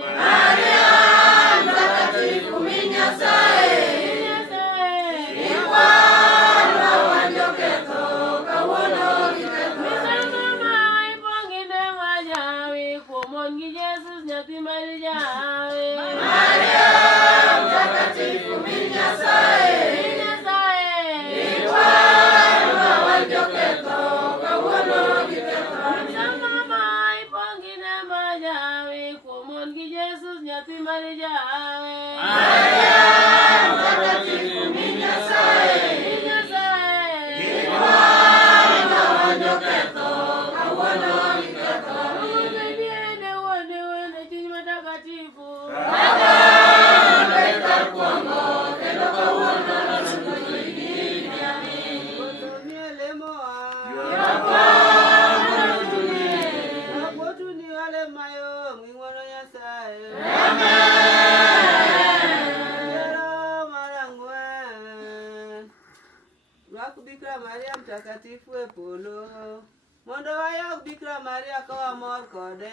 Maria mtakatifu minyasaye, ikwana wanjoketho kawuono gi ketho. Mama ipongine majawi kuomon gi Jesus nyathi mar jawe. Maria mtakatifu minyasaye, ikwana wanjoketho kawuono gi ketho. Mama ipongine majawi kuomon gi Jesus nyathi mar jawe. Maria mtakatifu minyasaye, ikwana wanjoketho kawuono gi ketho. Wene wene chuny matakatifu. Bikira Maria mtakatifu e polo, mondo wayog Bikira Maria kawa mor kode.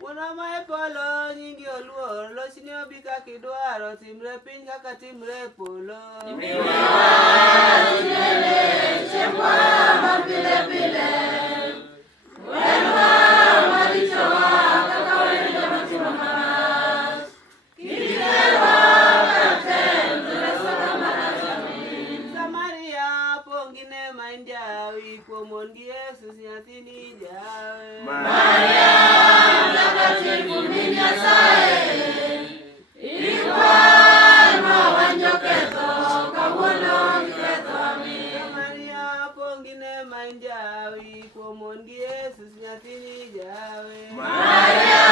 Wuonwa ma e polo nyingi oluor, lochni obi kaka idwaro, timre piny kaka timre e polo. Chiembwa mapile pile, wenwa marichowa kaka wendo matimo marach, kikewa katem reso kama rachami. Samaria pongine main jawi, kuomon gi Jesus nyathini jawe. Maria mtakatifu minyasaye, ikwanwa wanjoketho kawuono gi ketho amin. Samaria pongine main jawi, kuomon gi Jesus nyathini jawe. Maria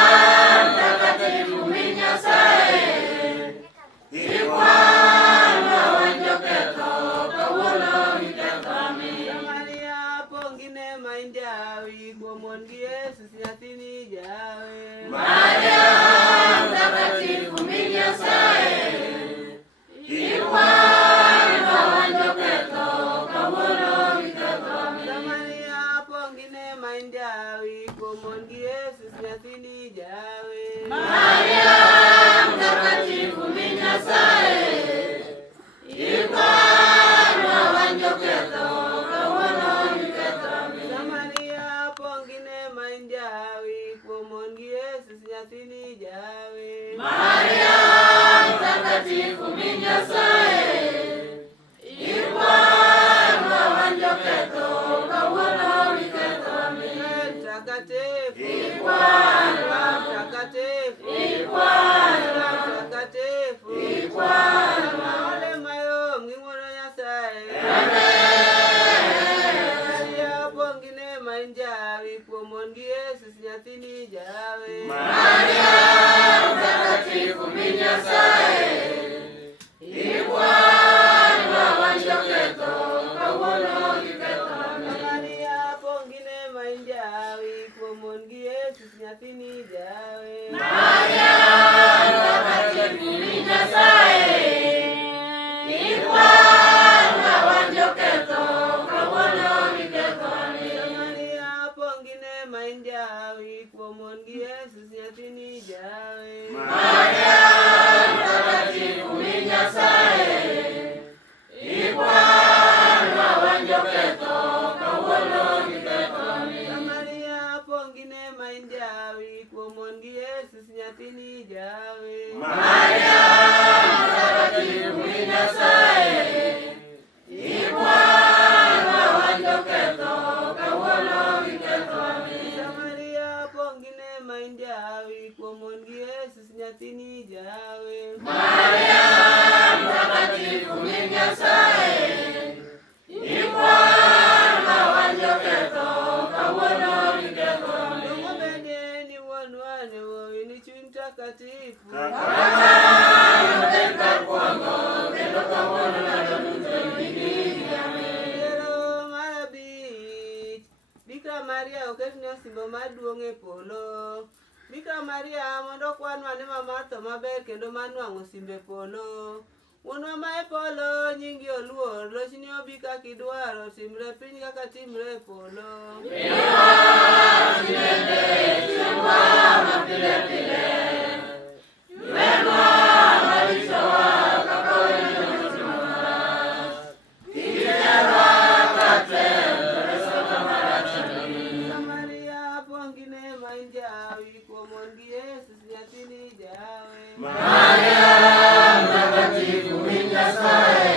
mtakatifu minyasaye, ikwanwa wanjoketho kawuono gi ketho amin. Samaria pongine main jawi, kuomon gi Jesus nyathini jawe. Maria mtakatifu minyasaye, ikwanwa wanjoketho kawuono gi ketho amin. Samaria pongine main jawi, kuomon gi Jesus nyathini jawe. Maria mtakatifu minyasaye, ikwanwa wanjoketho kawuono gi ketho amin. Samaria pongine main jawi, kuomon gi Jesus nyathini jawe. Maria mtakatifu minyasaye, ikwanwa wanjoketho kawuono gi ketho amin. Mtakatifu, Ikwanwa, mtakatifu, ikwanwa, mtakatifu, ikwanwa. ole mayom gi ng'wono Nyasaye. Maria pongine main jawi, kuomon gi Jesus nyathini jawe. Maria mtakatifu minyasaye, ikwanwa wanjoketho kawuono gi ketho amin. Maria pongine main jawi, kuomon gi Jesus nyathini jawe. Maria mtakatifu minyasaye, ikwanwa wanjoketho kawuono gi ketho amin. Maria pongine main jawi, kuomon gi Jesus nyathini jawe. Maria mtakatifu minyasaye, ikwanwa wanjoketho kawuono gi ketho amin. Maria pongine main jawi, kuomon gi Jesus nyathini jawe. Maria mtakatifu minyasaye, ikwanwa wanjoketho kawuono gi ketho amin. Maria pongine main jawi, kuomon gi Jesus nyathini jawe. Maria mtakatifu minyasaye, ikwanwa wanjoketho kawuono gi ketho amin. Dongo bende ni wuonwa ne wuowi ni chuny mtakatifu. Kendo kawuono ndalo duto ibirigi amin. Yiero mar abich, Bikira Maria oketne osimbo maduong' e polo. Bikira Maria mondo kwanwa ni mama tho maber kendo manwang'o simbe polo. Wuonwa ma e polo nyingi oluor, lochni obi kaka idwaro, timre piny kaka timre e polo. Chiembwa mapile pile, Yesu nyathini jawe. Maria mtakatifu min Nyasaye,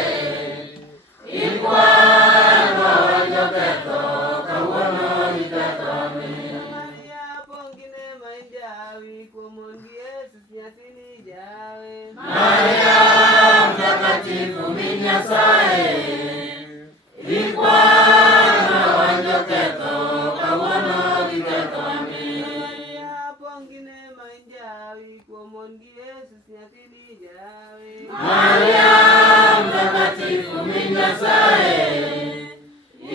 ikwanwa wanjo ketho kawuono iketho min. Maria pongine mainjawi kuomon gi Yesu nyathini jawe. Maria mtakatifu min Nyasaye, ikwanwa wanjo ketho kawuono iketho min. Maria pongine mainjawi kuomon gi Yesu nyathini jawe. Maria mtakatifu min Nyasaye,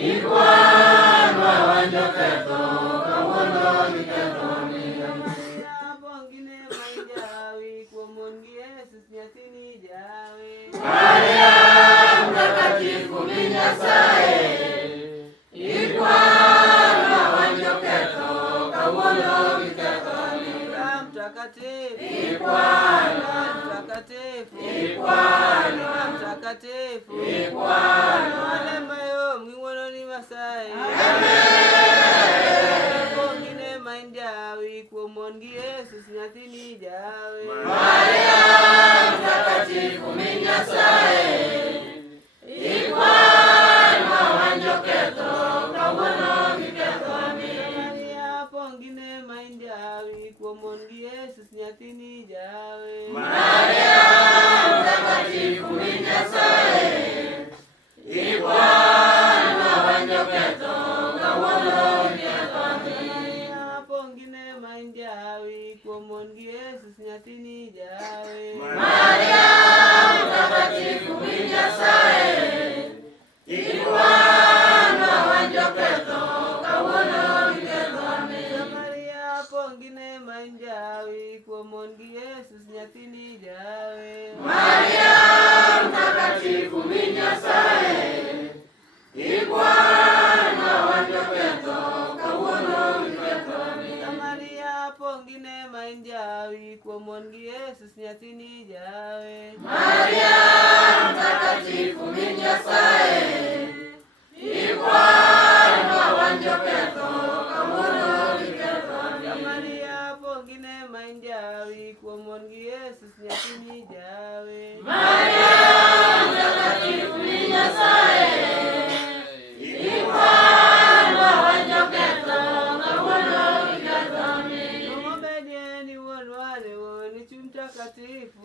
ikwanwa wanjo ketho kawuono iketho min. Maria pongine mainjawi kuomon gi Yesu nyathini jawe. Maria mtakatifu min Nyasaye, ikwanwa wanjo ketho kawuono iketho min. Mtakatifu, Ikwanwa, mtakatifu, Ikwanwa, mtakatifu, Ikwanwa. Malemayo mwiwono ni Masaye. Pongine mainjawi kuomon gi Yesu nyathini jawe. Maria mtakatifu min Nyasaye, ikwanwa wanjo ketho kawuono iketho min. Maria pongine mainjawi kuomon gi Yesu nyathini jawe. Maria mtakatifu min Nyasaye, ikwanwa wanjo ketho kawuono iketho min. Maria pongine mainjawi kuomon gi Yesu nyathini jawe. Maria mtakatifu min Nyasaye, ikwanwa wanjo ketho kawuono iketho min. Maria pongine mainjawi kuomon gi Yesu nyathini jawe. Maria mtakatifu min Nyasaye, ikwanwa wanjo ketho kawuono iketho min. Maria pongine mainjawi kuomon gi Yesu nyathini jawe. Maria mtakatifu min Nyasaye, ikwanwa wanjo ketho kawuono iketho min. Maria pongine mainjawi kuomon gi Yesu nyathini jawe. Maria mtakatifu min Nyasaye, ikwanwa wanjo ketho kawuono iketho min. Omobedie ni wuon ware ni chuny mtakatifu.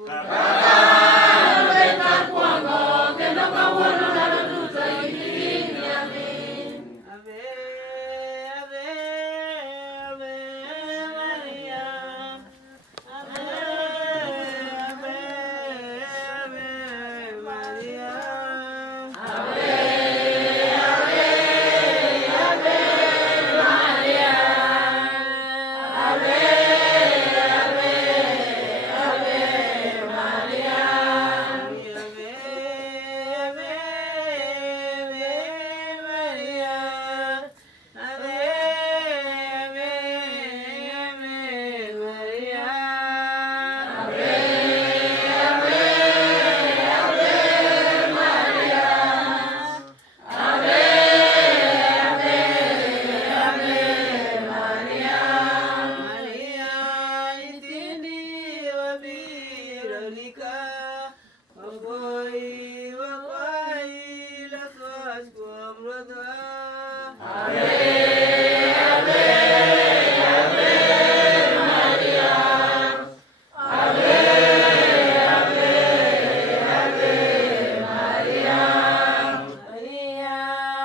Weka kwongo kendo kawuono ndalo duto ibirni amin. Ave, ave, ave Maria. Ave, ave, ave Maria. Ave, ave, ave Maria. Ave, ave, ave Maria. Ave, ave, ave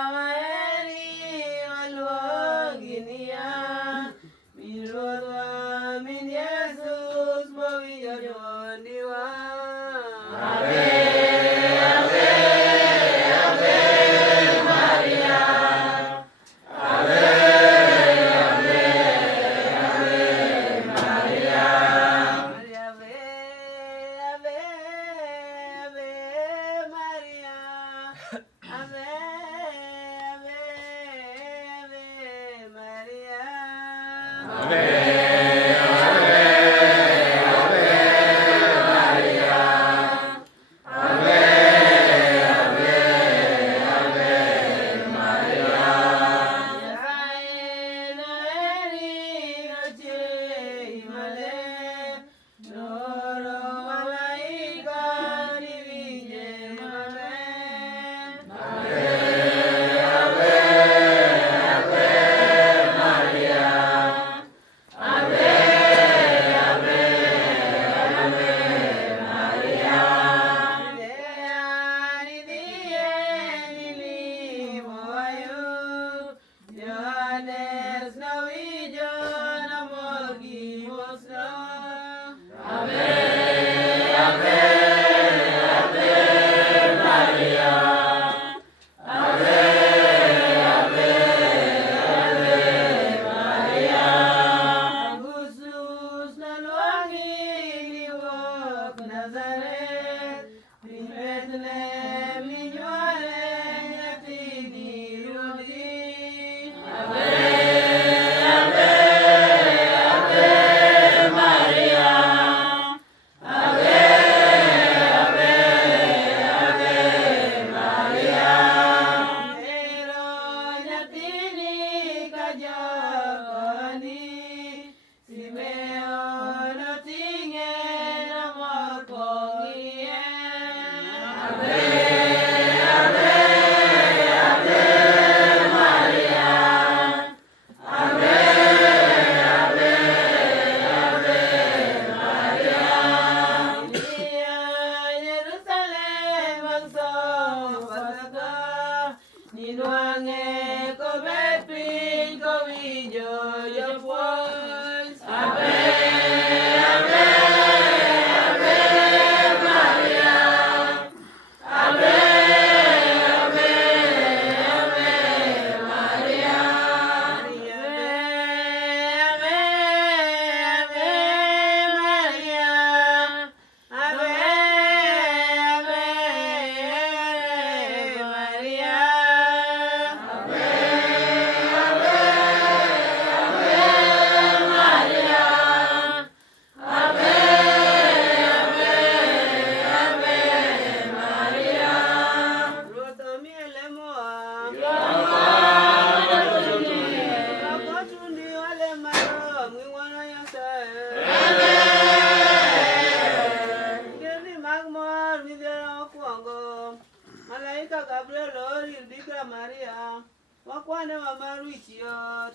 Maria, wakwane wamaruchiot.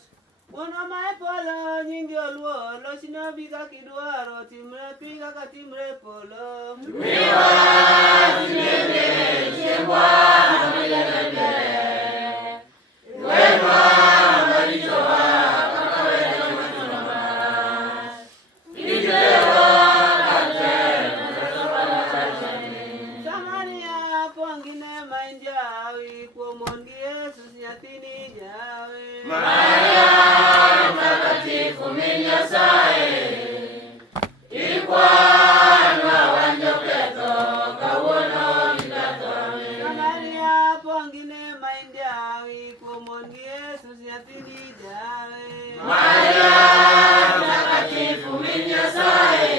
Wono mae polo nyingi oluo, lochino bika kidwaro, timre pinga ka timre polo. Miwa tinene chembwa milele. Wenwa marichowa kakawena mwanoma. Ijewa kate nasopala chachane. Samaria pongine mainjawi, kuomongi Yesu nyathini jawe. Maria mtakatifu minyasaye, ikwanwa wanjoketho kawuono mikathoe. Samaria pongine mainjawi, kuomongi Yesu nyathini jawe. Maria mtakatifu minyasaye,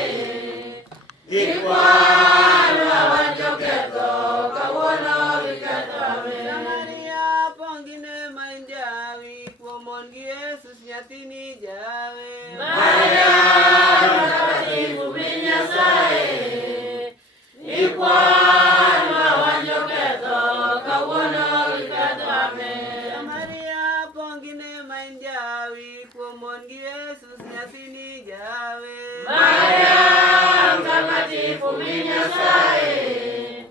ikwanwa wanjoketho kawuono mikathoe. Samaria pongine mainjawi, kuomongi Yesu nyathini jawe. Maria mtakatifu minyasaye, ikwanwa wanjoketho kawuono mikathoe. Samaria pongine mainjawi, kuomongi Yesu nyathini jawe. Maria mtakatifu minyasaye,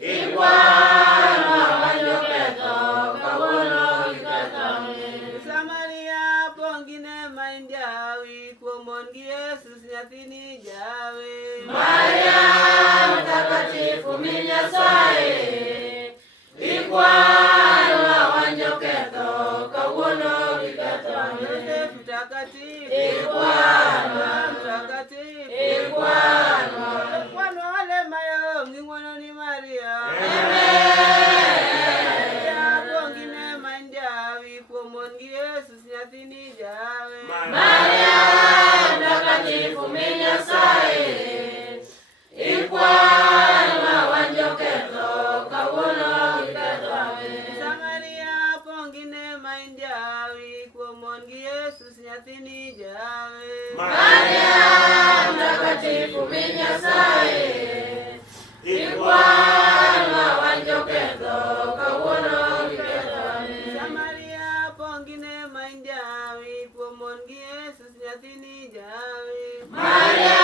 ikwanwa wanjoketho kawuono mikathoe. Samaria pongine mainjawi, kuomongi Yesu nyathini jawe. Maria mtakatifu minyasaye, ikwanwa wanjoketho kawuono mikathoe. Yosefu mtakatifu, Ikwanwa. mtakatifu, Ikwanwa. Ikwanwa wale mayo ng'ing'wono ni Maria. Maria pongine mainjawi, kuomongi Yesu nyathini jawe. Maria mtakatifu minyasaye, ikwanwa wanjoketho kawuono mikathoe. Samaria pongine mainjawi, kuomongi Yesu nyathini jawe. Maria mtakatifu minyasaye, ikwanwa wanjoketho kawuono mikathoe. Samaria pongine mainjawi, kuomongi Yesu nyathini jawe. Maria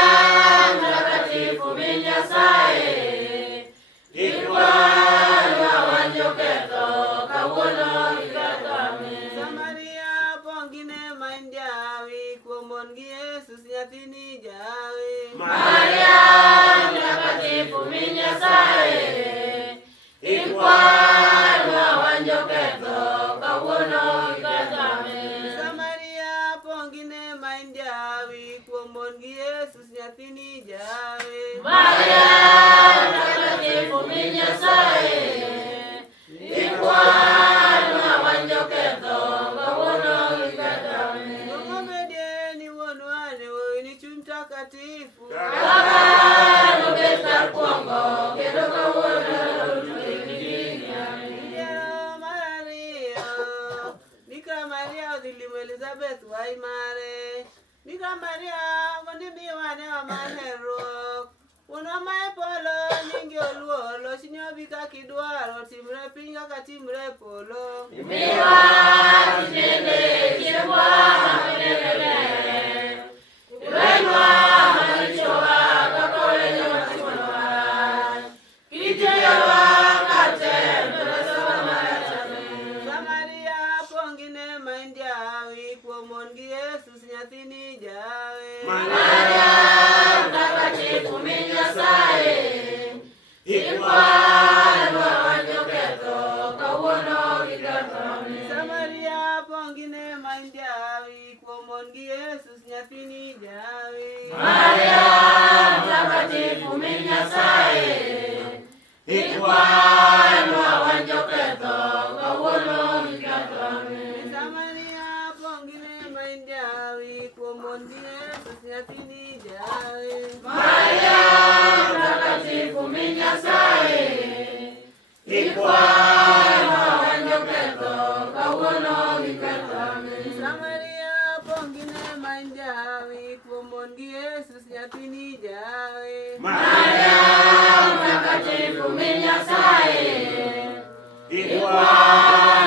mtakatifu minyasaye, ikwanwa wanjoketho kawuono mikathoe. Samaria pongine mainjawi, kuomongi Yesu nyathini jawe. Maria mtakatifu minyasaye, ikwanwa wanjoketho kawuono mikathoe. Samaria pongine mainjawi, kuomongi Yesu nyathini jawe. Maria mtakatifu minyasaye, ikwanwa wanjoketho kawuono mikathoe. Ng'omedeni wuonwane woyi ni chuny mtakatifu. Kaka nobet kar kwongo kendo kawuono Yiero mar ariyo, Bikira Maria odhi limo Elizabeth wai mare. Bikira Maria mondo imiwane wamaherruok. Wuonwa mae polo nyingi oluo, lochni obi kaka idwaro, timre piny kaka timre polo. miwa tinene chiembwa milele. Wenwa marichowa kakawena mwanoma. Ijewa kate nasopala chachane. Samaria pongine mainjawi, kuomongi Yesu nyathini jawe. Maria mtakatifu minyasaye, ikwanwa wanjoketho kawuono mikathoe. Samaria pongine mainjawi, kuomongi Yesu nyathini jawe. Maria mtakatifu minyasaye, ikwanwa wanjoketho kawuono mikathoe. Samaria pongine mainjawi, kuomongi Yesu nyathini jawe. Maria mtakatifu minyasaye, ikwanwa wanjoketho kawuono mikathoe. Samaria pongine mainjawi, kuomongi Yesu nyathini jawe. Maria mtakatifu minyasaye, ikwanwa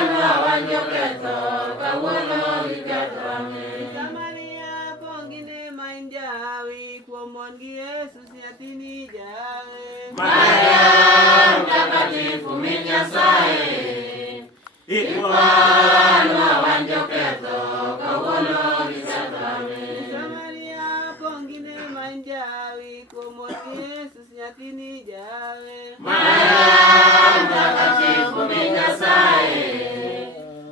kuom mon gi Yesus nyathini jawe. Maria mtakatifu min Nyasaye, ikwanwa wan joketho kawuono gi Satan. Samaria pongine man jawi kuom mon gi Yesus nyathini jawe. Maria mtakatifu min Nyasaye,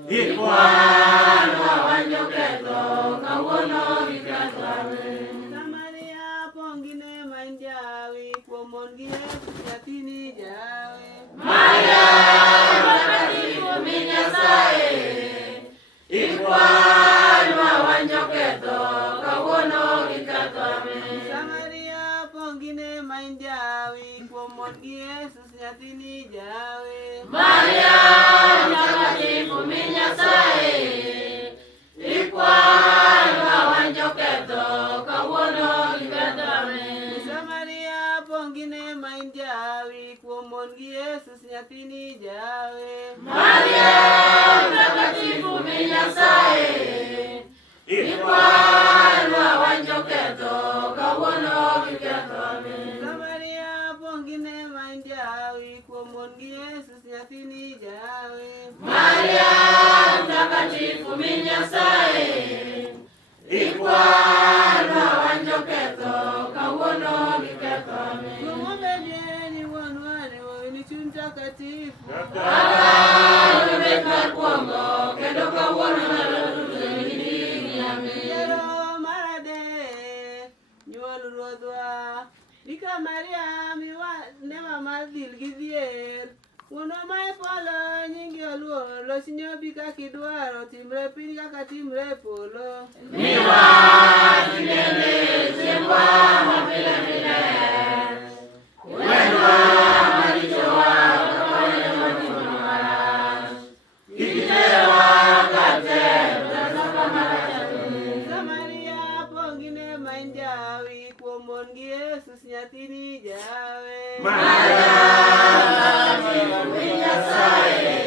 ikwanwa wan joketho kawuono gi Satan. Samaria pongine man jawi kuom mon gi Yesus nyathini jawe. Maria mtakatifu min Nyasaye, ikwanwa wan joketho kawuono gi Satan. Samaria pongine man jawi kuom mon gi Yesus nyathini jawe. Maria mtakatifu min Nyasaye, ikwanwa wan joketho kawuono gi Satan. Samaria pongine man jawi kuom mon gi Yesus nyathini jawe. Maria mtakatifu min Nyasaye, ikwanwa wan joketho kawuono gi Satan. Samaria pongine man jawi kuom mon gi Yesus nyathini jawe. Maria mtakatifu min Nyasaye, ikwanwa wan joketho kawuono gi Satan. Kuom bedie ni wuonwa riwowi ni chuny takatifu. Rubet mar kuongo kendo kawuono ndalo duto nyaka Yiero mar adek nyuol Ruodhwa. Bikira Maria miwane mama dhil gi dhier. Wuonwa ma e polo nyingi oluor, lochni obi kaka idwaro, timre piny kaka timre e polo. miwa tinende chiembwa mapile pile, wenwa marichowa kawayo matimo marach, itewa kate tasaka marachatu. Samaria pongine man jawi kuom mon gi Yesus nyathini jawe. Maria mtakatifu min Nyasaye,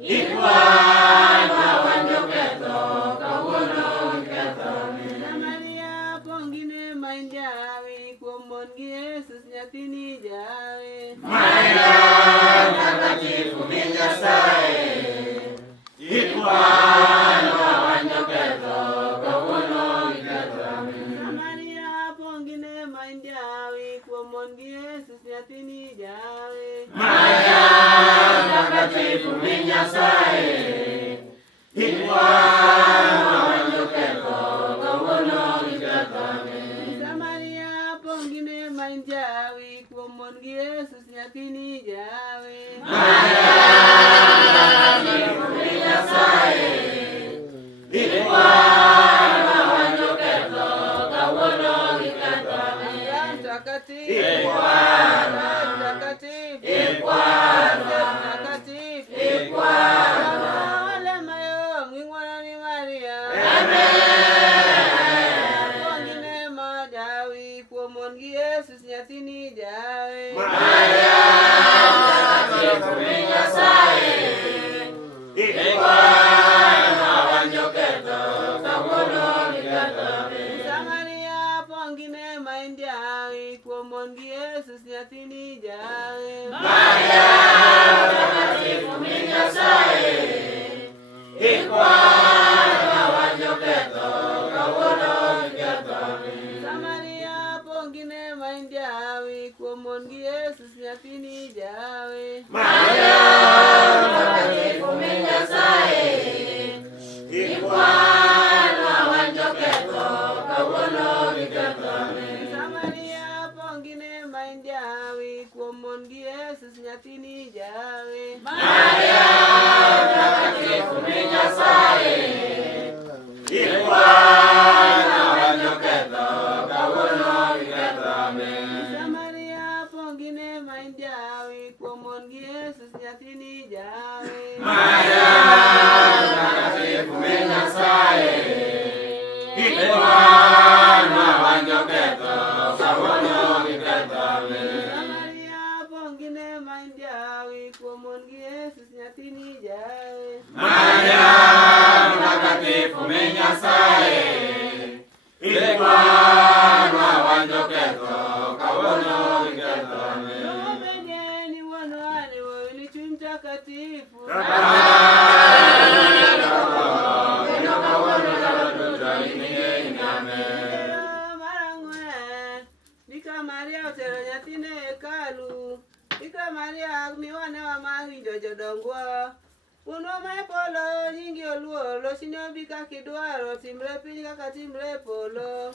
ikwanwa wan joketho kawuono gi Satan. Samaria pongine man jawi kuom mon gi Yesus nyathini jawe. Maria mtakatifu min Nyasaye, ikwanwa wan joketho kawuono gi Satan. Samaria pongine man jawi kuom mon gi Yesus nyathini jawe. Maria mtakatifu min Nyasaye, ikwanwa wan joketho kawuono gi Satan. Samaria pongine man jawi kuom mon gi Yesus nyathini jawe. Maria mtakatifu min Nyasaye, ikwanwa wan joketho kawuono gi Satan. Mtakatifu, mtakatifu, mtakatifu, ole mayom ng'ing'wana ni Maria. Pongine ma jawi kuom mon gi Yesus nyathini jawe. Maria mtakatifu min Nyasaye, ikwanwa wan joketho kawuono gi Satan. Samaria pongine man jawi kuom mon gi Yesus nyathini jawe. Maria mtakatifu min Nyasaye, ikwanwa wan joketho kawuono gi Satan. Samaria pongine man jawi kuom mon gi Yesus nyathini jawe. Maria mtakatifu min Nyasaye, ikwanwa wan joketho kawuono gi Satan. Samaria pongine man jawi kuom mon gi Yesus nyathini jawe. Maria mtakatifu min Nyasaye, ikwanwa wan joketho kawuono gi Satan. Samaria pongine man jawi kuom mon gi Yesus nyathini jawe. Maria mtakatifu min Nyasaye, ikwanwa wan joketho kawuono gi Satan. Samaria pongine man jawi kuom mon gi Yesus nyathini jawe. Maria mtakatifu min Nyasaye, ikwanwa Bikira Maria otero nyathine hekalu. Bikira Maria miwane wa mawinjo jodongwa. Wuonwa ma e polo nyingi oluor, lochni obi kaka idwaro, timre piny kaka timre e polo.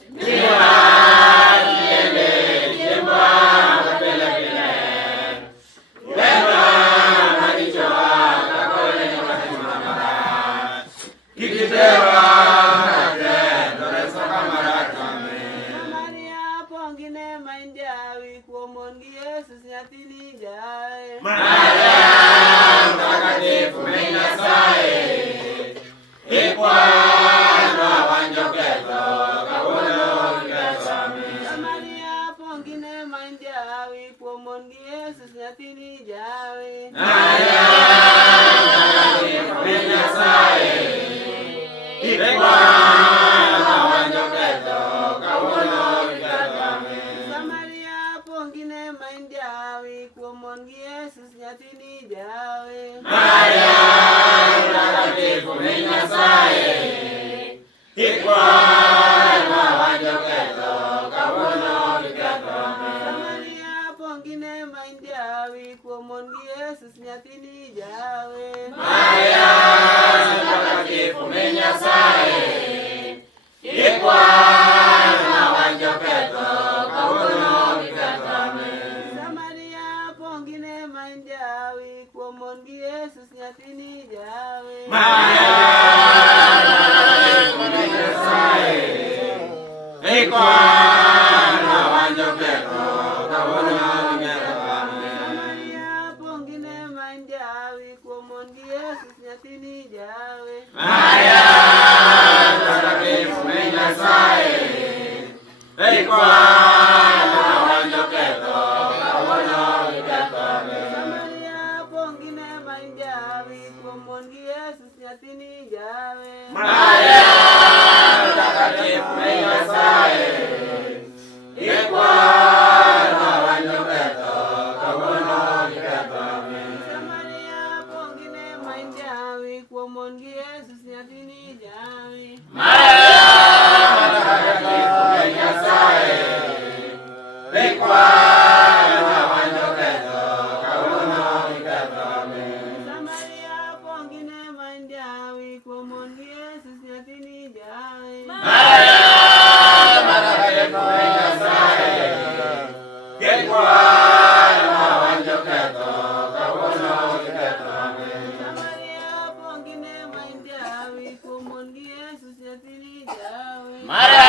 Maria,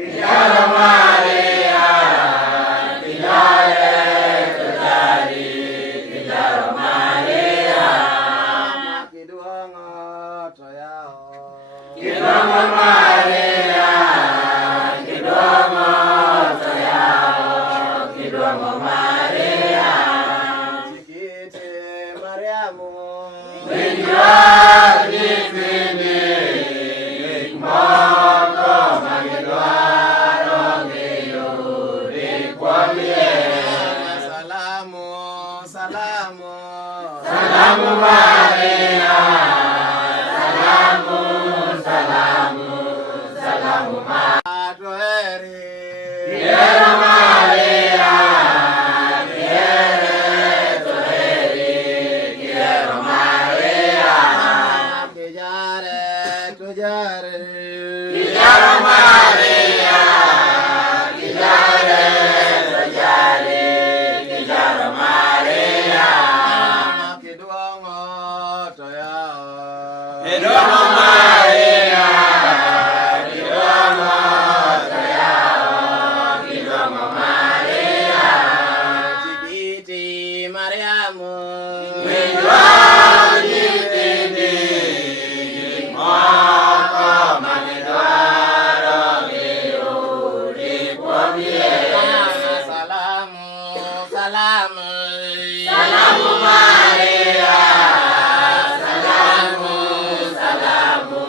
Bikira Maria, kijare tojari, Bikira Maria, Kiduango toyao, Kiduango Maria, Kiduango toyao, Kiduango Maria, Chikiti Mariamu, Winjwa jitini, Moko magidwaro ngiyudi kwamie. Salamu, salamu, Salamu Maria, salamu, salamu, salamu Maria. Atoeri, Bikira Maria, Kiere Toheri, Bikira Maria, Kijare tujare, Bikira Maria, kijare tojari, Bikira Maria, Kiduango toyao, Kiduango Maria, Kiduango toyao, Kiduango Maria, Chikiti Mariamu, Winjwa jitini, Moko magidwaro ngiyudi kwamie. salamu, salamu, Salamu Maria, salamu, salamu,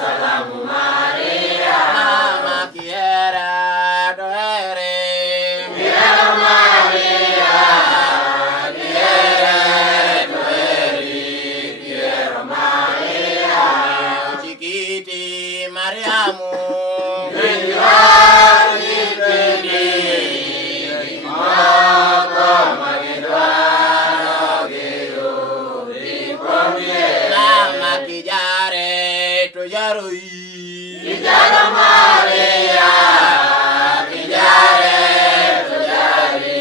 salamu Maria, Mama Kiera Toheri, Bikira Maria, Kiere Toheri, Bikira Maria, Chikiti Mariamu, Winjwa jitini, Moko magidwaro ngiyudi kwamie. Mama Kijare Tojaroi, Bikira Maria, kijare tojari,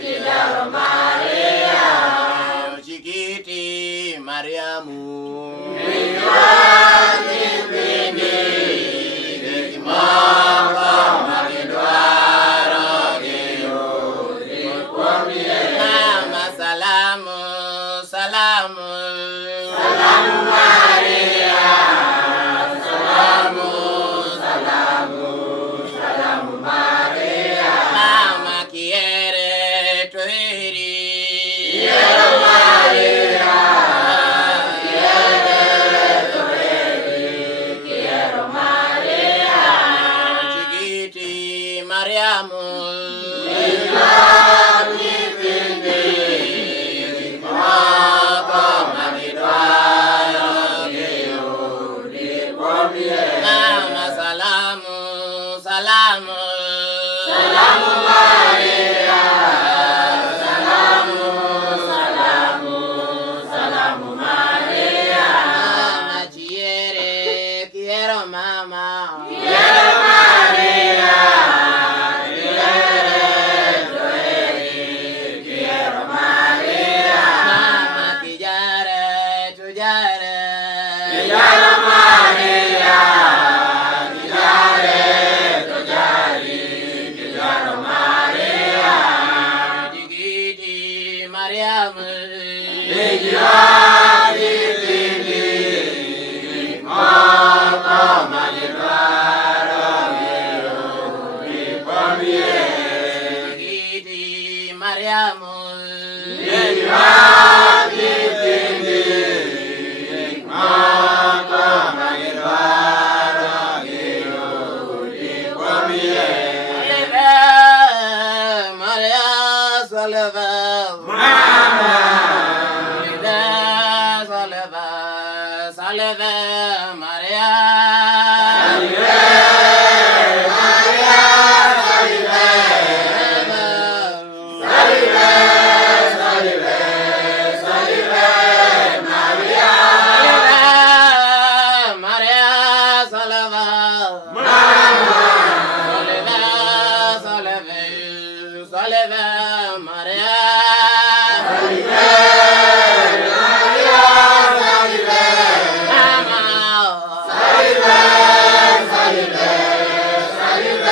Bikira Maria, Chikiti Mariamu, Winjwa jitini, Moko magidwaro ngiyudi kwamie. Mama salamu, salamu, Salamu Maria, salamu, salamu, salamu Maria, Mama Kiere Toheri, Bikira Maria, Kiere Toheri, Bikira Maria, Chikiti Mariamu, Winjwa jitini, Moko magidwaro ngiyudi kwamie. Mama salamu, salamu, Salamu Maria, salamu, salamu, salamu Maria, Mama Chiere, quiero mama, Bikira Maria, Kiere Toheri, Bikira Maria, Mama Kijare Tujare, Bikira Maria, kijare tojari, Bikira Maria, Chikiti Mariamu, Winjwa jitini, Moko magidwaro ngiyudi kwamie. Chikiti Mariamu, Winjwa jitini, Moko magidwaro ngiyudi kwamie. Salve Maria, salve, Mama, salve, salve Maria, Salve Maria, salve, salve, salve, salve Maria, Maria, salve, Mama, salve, salve Maria, salve Maria, salve, Mama, salve, salve, salve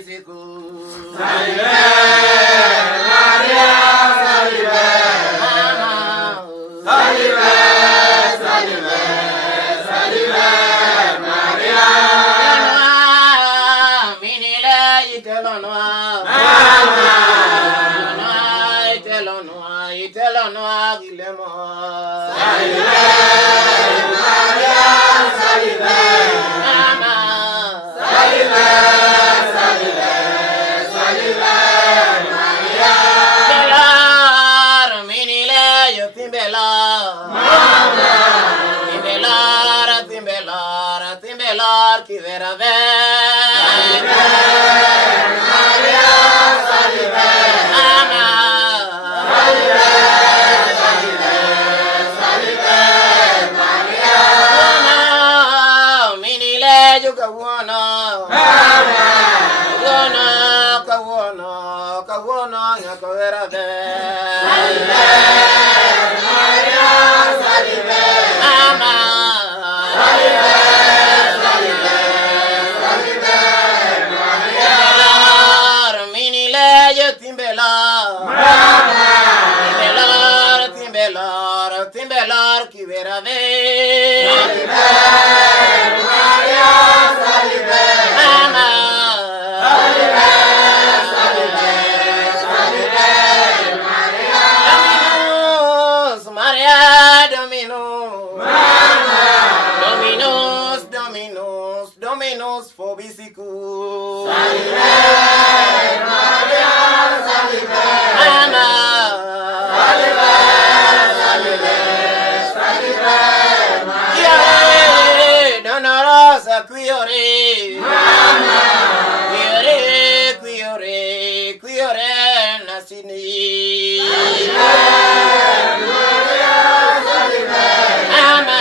bisiku. Salve Maria, salve Mama. Salve, salve, salve Maria. Minile itelonwa. Mama. Itelonwa gilemo. Salve Maria, salve Mama. salve, salve, salve Maria. Belar, minile yo timbelar. Mama. Timbelar, ki vera ve. Maria, salve Mama. Minile yo kawono. Kawono, ya vera ve. Mama. Minile yo timbelar, ki vera ve. Mama. Dominus, Maria, Dominus, for bisiku. Mama. Quiore, Dolorosa, quiore. Quiore, nasini. Mama.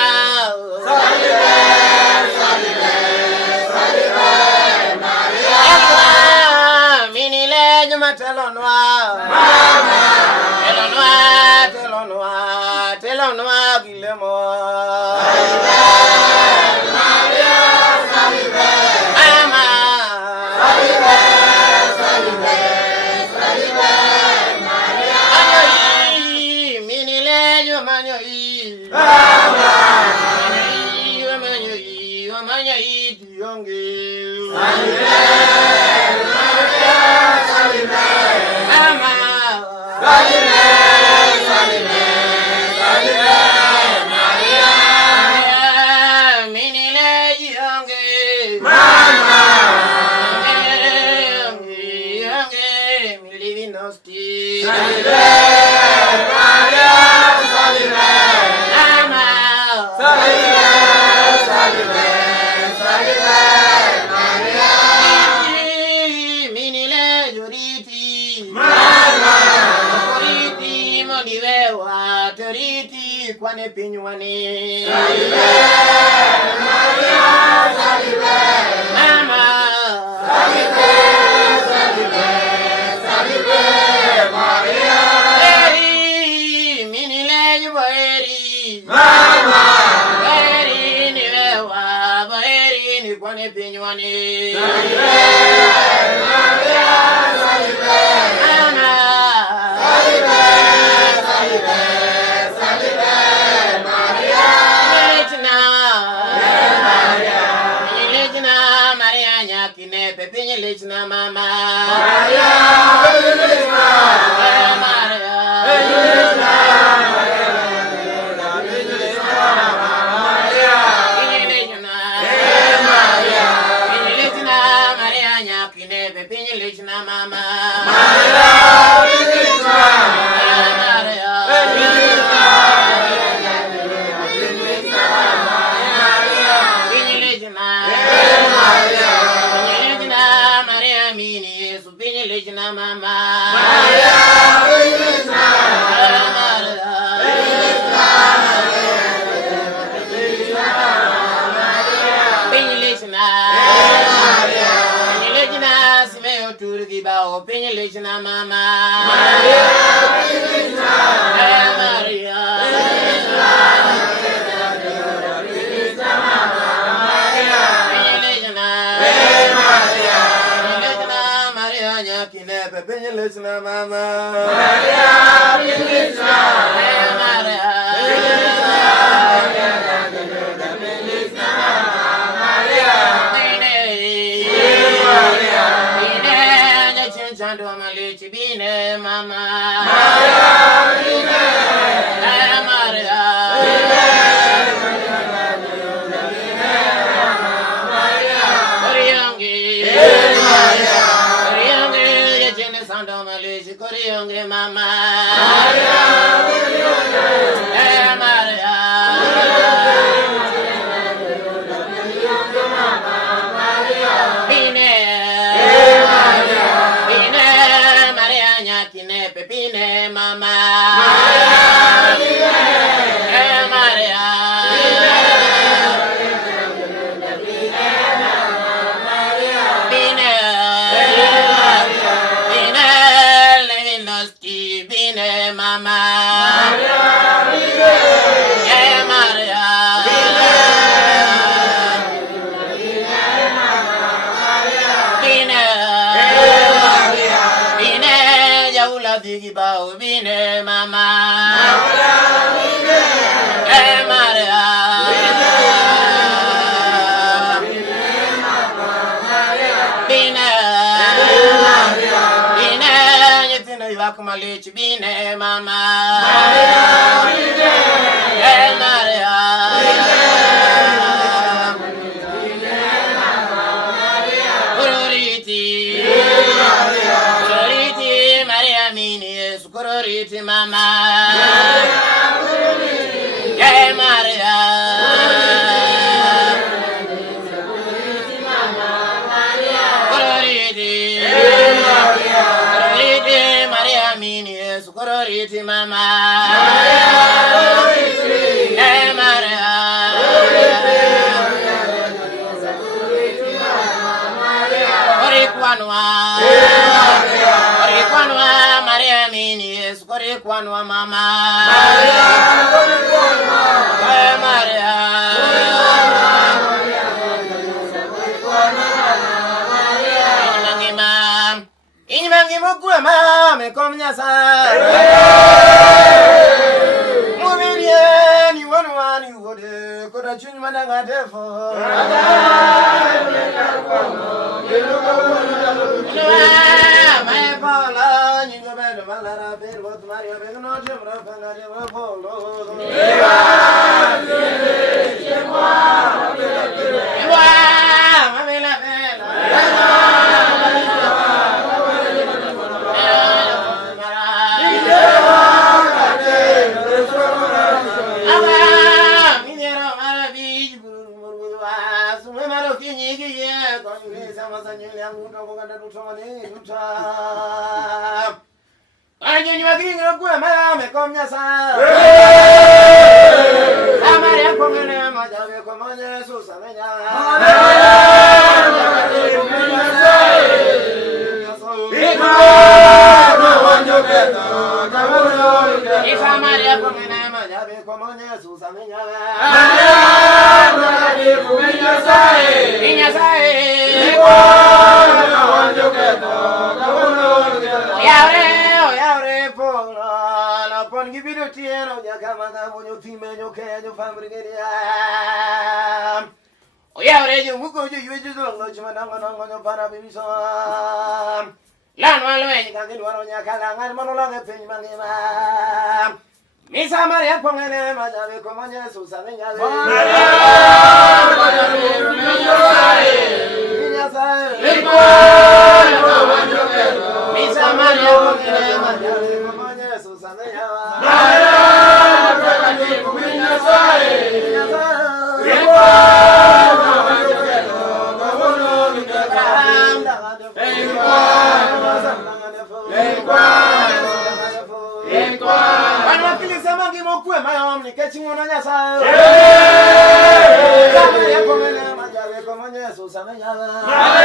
Minile nyuma telonwa. Telonwa gilemo. Mama. Minile nyuma diongi. Mama. Minile diongi. Mi living hostie. Mama. Minile juriti. Juriti monivewa toriti kwane pinywane. Mama. Eri, minile juboeri. Boeri nivewa, boeri ni kwane pinywane. Mama. Milechina, Maria nyakine, pepinye lechina mama. Maria. Bine mama Malichi bine mama Kuroriti mama Maria Kuroriti Maria mini Kuroriti mama Maria Orikwanwa Maria mini Orikwanwa mama Maria Inyimangi mukwe mame komnyasa Mubirieni wani wode Koda chuni madanga defo Misa Maria Pongene Majabe Komanya Susamenya Misa Maria Pongene Majabe Komanya Susamenya Maria